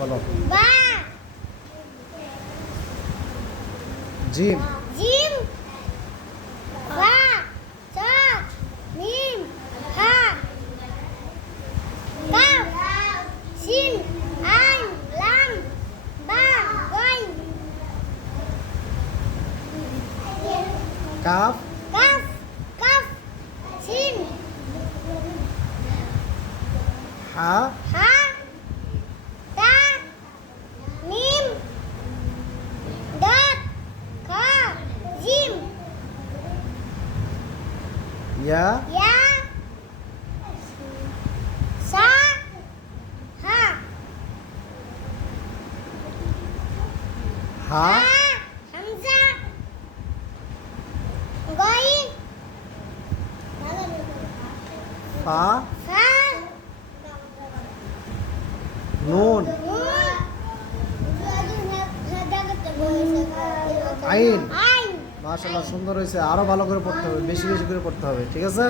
বলো। বা gym gym বা তা মিম হা কাফ সিন আইন লাম বা গইন কাফ কাফ কাফ সিন হা হা তা মিম দাত খা জিম ইয়া ইয়া সা হা হা হামজা গইন ফা ফা নুন আইন। আইন মাশাআল্লাহ সুন্দর হয়েছে, আরো ভালো করে পড়তে হবে, বেশি বেশি করে পড়তে হবে, ঠিক আছে।